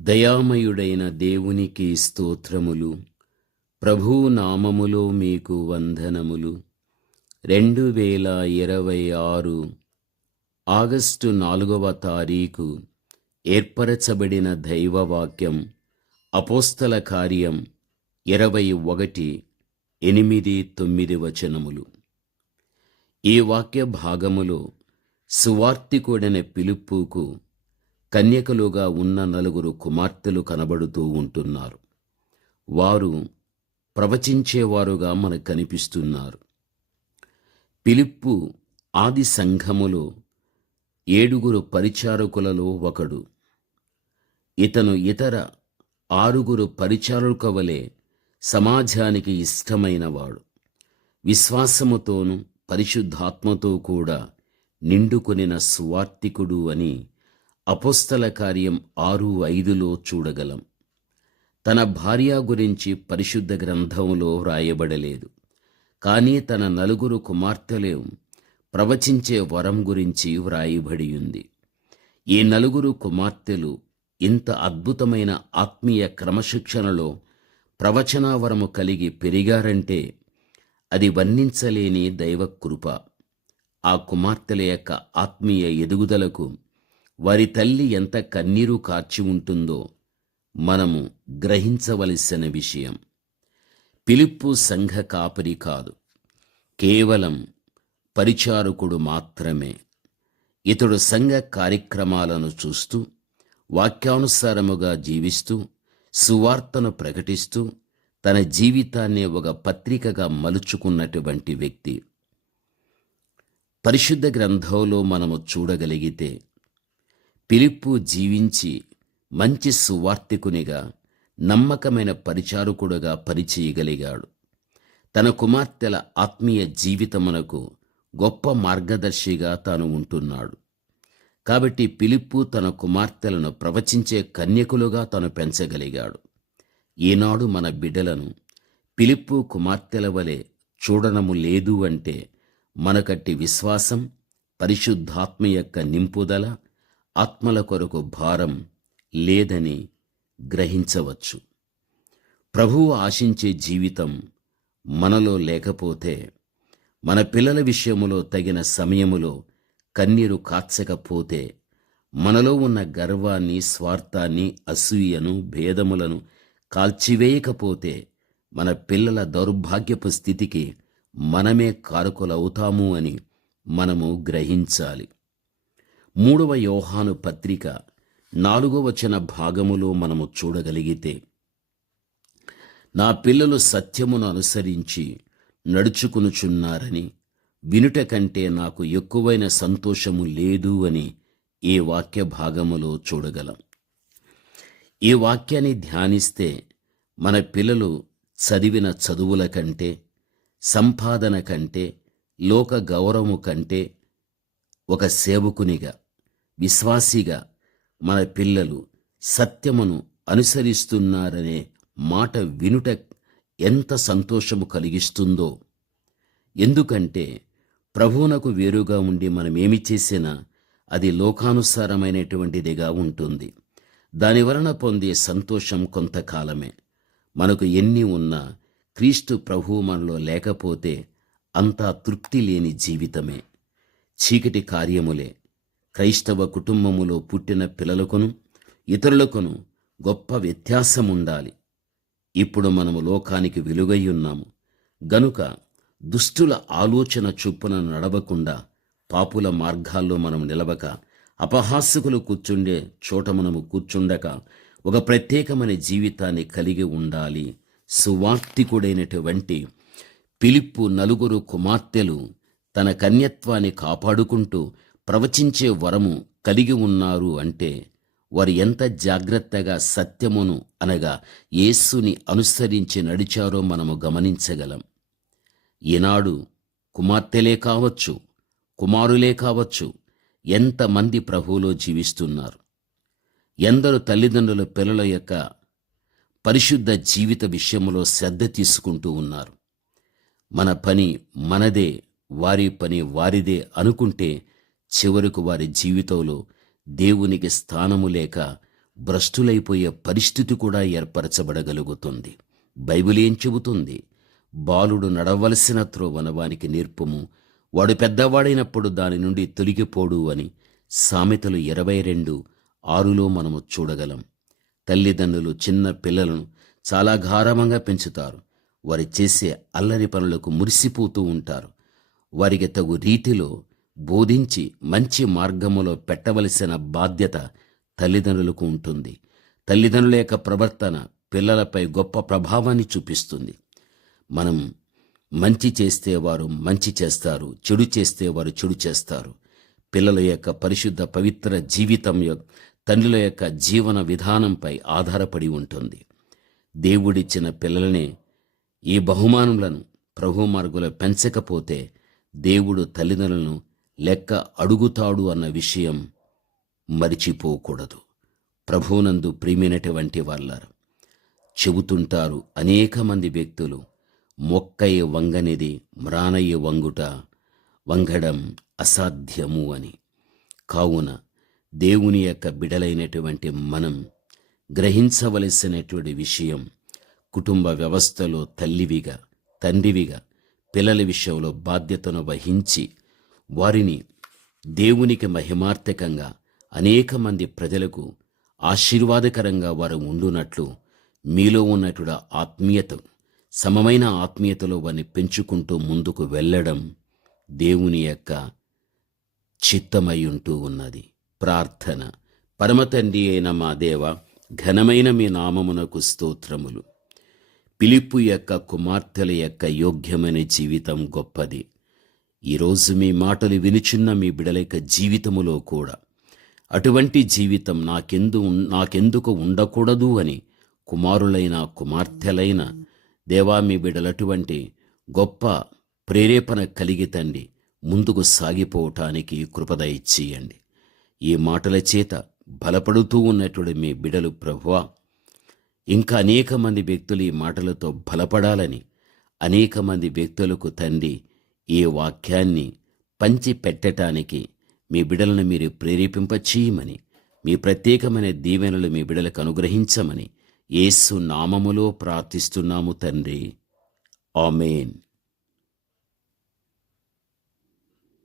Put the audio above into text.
దయామయుడైన దేవునికి స్తోత్రములు. ప్రభు నామములో మీకు వందనములు. 2026 ఆగస్టు 4వ తారీఖు ఏర్పరచబడిన దైవవాక్యం అపోస్తల కార్యం 21:8-9 వచనములు. ఈ వాక్య భాగములో సువార్తికుడైన ఫిలిప్పుకు కన్యకలుగా ఉన్న 4 కుమార్తెలు కనబడుతూ ఉంటున్నారు. వారు ప్రవచించేవారుగా మనకు కనిపిస్తున్నారు. ఫిలిప్పు ఆది సంఘములో 7 పరిచారకులలో ఒకడు. ఇతను ఇతర 6 పరిచారకుల వలె సమాజానికి ఇష్టమైనవాడు. విశ్వాసముతోనూ పరిశుద్ధాత్మతో కూడా నిండుకొనిన సువార్తికుడు అని అపోస్తల కార్యం 6:5లో చూడగలం. తన భార్య గురించి పరిశుద్ధ గ్రంథంలో వ్రాయబడలేదు, కానీ తన 4 కుమార్తెలు ప్రవచించే వరం గురించి వ్రాయబడి ఉంది. ఈ 4 కుమార్తెలు ఇంత అద్భుతమైన ఆత్మీయ క్రమశిక్షణలో ప్రవచనావరము కలిగి పెరిగారంటే అది వర్ణించలేని దైవకృప. ఆ కుమార్తెల యొక్క ఆత్మీయ ఎదుగుదలకు వారి తల్లి ఎంత కన్నీరు కార్చి ఉంటుందో మనము గ్రహించవలసిన విషయం. ఫిలిప్పు సంఘ కాపరి కాదు, కేవలం పరిచారకుడు మాత్రమే. ఇతడు సంఘ కార్యక్రమాలను చూస్తూ, వాక్యానుసారముగా జీవిస్తూ, సువార్తను ప్రకటిస్తూ తన జీవితాన్ని ఒక పత్రికగా మలుచుకున్నటువంటి వ్యక్తి. పరిశుద్ధ గ్రంథంలో మనము చూడగలిగితే ఫిలిప్పు జీవించి మంచి సువార్తికునిగా, నమ్మకమైన పరిచారకుడుగా పనిచేయగలిగాడు. తన కుమార్తెల ఆత్మీయ జీవితమునకు గొప్ప మార్గదర్శిగా తాను ఉంటున్నాడు. కాబట్టి ఫిలిప్పు తన కుమార్తెలను ప్రవచించే కన్యకులుగా తాను పెంచగలిగాడు. ఈనాడు మన బిడ్డలను ఫిలిప్పు కుమార్తెల వలె చూడనము లేదు అంటే మనకట్టి విశ్వాసం, పరిశుద్ధాత్మ యొక్క నింపుదల, ఆత్మల కొరకు భారం లేదని గ్రహించవచ్చు. ప్రభువు ఆశించే జీవితం మనలో లేకపోతే, మన పిల్లల విషయములో తగిన సమయములో కన్నీరు కార్చకపోతే, మనలో ఉన్న గర్వాన్ని, స్వార్థాన్ని, అసూయను, భేదములను కాల్చివేయకపోతే మన పిల్లల దౌర్భాగ్యపు స్థితికి మనమే కారకులవుతాము అని మనము గ్రహించాలి. 3వ యోహాను పత్రిక 4వ వచన భాగములో మనము చూడగలిగితే, నా పిల్లలు సత్యమును అనుసరించి నడుచుకునుచున్నారని వినుట కంటే నాకు ఎక్కువైన సంతోషము లేదు అని ఈ వాక్య భాగములో చూడగలం. ఈ వాక్యాన్ని ధ్యానిస్తే మన పిల్లలు చదివిన చదువుల కంటే, సంపాదన కంటే, లోక గౌరవము కంటే ఒక సేవకునిగా, విశ్వాసిగా మన పిల్లలు సత్యమును అనుసరిస్తున్నారనే మాట వినుట ఎంత సంతోషము కలిగిస్తుందో. ఎందుకంటే ప్రభువునకు వేరుగా ఉండి మనమేమి చేసినా అది లోకానుసారమైనటువంటిదిగా ఉంటుంది. దానివలన పొందే సంతోషం కొంతకాలమే. మనకు ఎన్ని ఉన్నా క్రీస్తు ప్రభువు మనలో లేకపోతే అంతా తృప్తి లేని జీవితమే, చీకటి కార్యములే. క్రైస్తవ కుటుంబములో పుట్టిన పిల్లలకును ఇతరులకును గొప్ప వ్యత్యాసముండాలి. ఇప్పుడు మనము లోకానికి వెలుగై ఉన్నాము గనుక దుష్టుల ఆలోచన చొప్పున నడవకుండా, పాపుల మార్గాల్లో మనం నిలవక, అపహాస్యకులు కూర్చుండే చోట మనము కూర్చుండక ఒక ప్రత్యేకమైన జీవితాన్ని కలిగి ఉండాలి. సువార్తికుడైనటువంటి ఫిలిప్పు 4 కుమార్తెలు తన కన్యత్వాన్ని కాపాడుకుంటూ ప్రవచించే వరము కలిగి ఉన్నారు అంటే వారు ఎంత జాగ్రత్తగా సత్యమును అనగా యేసుని అనుసరించి నడిచారో మనము గమనించగలం. ఈనాడు కుమార్తెలే కావచ్చు, కుమారులే కావచ్చు, ఎంతమంది ప్రభువులో జీవిస్తున్నారు. ఎందరు తల్లిదండ్రుల పిల్లల యొక్క పరిశుద్ధ జీవిత విషయంలో శ్రద్ధ తీసుకుంటూ ఉన్నారు. మన పని మనదే, వారి పని వారిదే అనుకుంటే చివరకు వారి జీవితంలో దేవునికి స్థానము లేక భ్రష్టులైపోయే పరిస్థితి కూడా ఏర్పరచబడగలుగుతుంది. బైబిల్ ఏం చెబుతుంది? బాలుడు నడవలసిన త్రోవన వానికి నేర్పుము, వాడు పెద్దవాడైనప్పుడు దాని నుండి తొలగిపోడు అని సామెతలు 22:6లో మనము చూడగలం. తల్లిదండ్రులు చిన్న పిల్లలను చాలా గారాబంగా పెంచుతారు. వారి చేసే అల్లరి పనులకు మురిసిపోతూ ఉంటారు. వారికి తగు రీతిలో బోధించి మంచి మార్గములో పెట్టవలసిన బాధ్యత తల్లిదండ్రులకు ఉంటుంది. తల్లిదండ్రుల యొక్క ప్రవర్తన పిల్లలపై గొప్ప ప్రభావాన్ని చూపిస్తుంది. మనం మంచి చేస్తే వారు మంచి చేస్తారు, చెడు చేస్తే వారు చెడు చేస్తారు. పిల్లల యొక్క పరిశుద్ధ పవిత్ర జీవితం తండ్రుల యొక్క జీవన విధానంపై ఆధారపడి ఉంటుంది. దేవుడిచ్చిన పిల్లలనే ఈ బహుమానములను ప్రభు మార్గంలో పెంచకపోతే దేవుడు తల్లిదండ్రులను లెక్క అడుగుతాడు అన్న విషయం మరిచిపోకూడదు. ప్రభువునందు ప్రియమైనటువంటి వాళ్ళారు, చెబుతుంటారు అనేక మంది వ్యక్తులు, మొక్కయ్య వంగనిది మ్రానయ్య వంగడం అసాధ్యము అని. కావున దేవుని యొక్క బిడలైనటువంటి మనం గ్రహించవలసినటువంటి విషయం, కుటుంబ వ్యవస్థలో తల్లివిగా తండ్రివిగా పిల్లల విషయంలో బాధ్యతను వహించి వారిని దేవునికి మహిమార్థకంగా అనేక మంది ప్రజలకు ఆశీర్వాదకరంగా వారు ఉండునట్లు మీలో ఉన్నటువంటి ఆత్మీయత, సమమైన ఆత్మీయతలో వారిని పెంచుకుంటూ ముందుకు వెళ్ళడం దేవుని యొక్క చిత్తమై ఉంటూ ఉన్నది. ప్రార్థన. పరమతండ్రి అయిన మా దేవ, ఘనమైన మీ నామమునకు స్తోత్రములు. ఫిలిప్పు యొక్క కుమార్తెల యొక్క యోగ్యమైన జీవితం గొప్పది. ఈరోజు మీ మాటలు వినుచున్న మీ బిడల యొక్క జీవితములో కూడా అటువంటి జీవితం నాకెందుకు ఉండకూడదు అని కుమారులైన కుమార్తెలైన దేవా, మీ బిడలటువంటి గొప్ప ప్రేరేపణ కలిగి తండ్రి ముందుకు సాగిపోవటానికి కృపద ఇచ్చేయండి. ఈ మాటల చేత బలపడుతూ ఉన్నటువంటి మీ బిడలు ప్రభువా, ఇంకా అనేక మంది వ్యక్తులు ఈ మాటలతో బలపడాలని, అనేక మంది వ్యక్తులకు తండ్రి ఈ వాక్యాన్ని పంచి పెట్టటానికి మీ బిడలను మీరు ప్రేరేపింపచేయమని, మీ ప్రత్యేకమైన దీవెనలు మీ బిడలకు అనుగ్రహించమని యేసు నామములో ప్రార్థిస్తున్నాము తండ్రి. ఆమేన్.